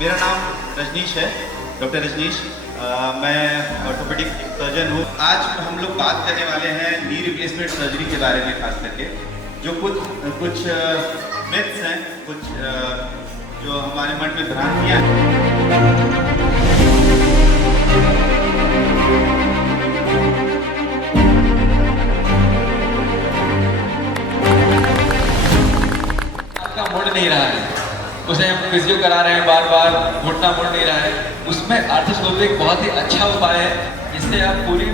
मेरा नाम रजनीश है, डॉक्टर रजनीश। मैं ऑर्थोपेडिक सर्जन हूँ। आज हम लोग बात करने वाले हैं नी रिप्लेसमेंट सर्जरी के बारे में, खास करके जो कुछ मिथ्स हैं, कुछ जो हमारे मन में भ्रांतियाँ हैं। आपका मुड़ नहीं रहा है, उसे हम फिजियो करा रहे हैं, बार बार घुटना मुड़ नहीं रहा है, उसमें आर्थ्रोस्कोपी एक बहुत ही अच्छा उपाय है, जिससे आप पूरी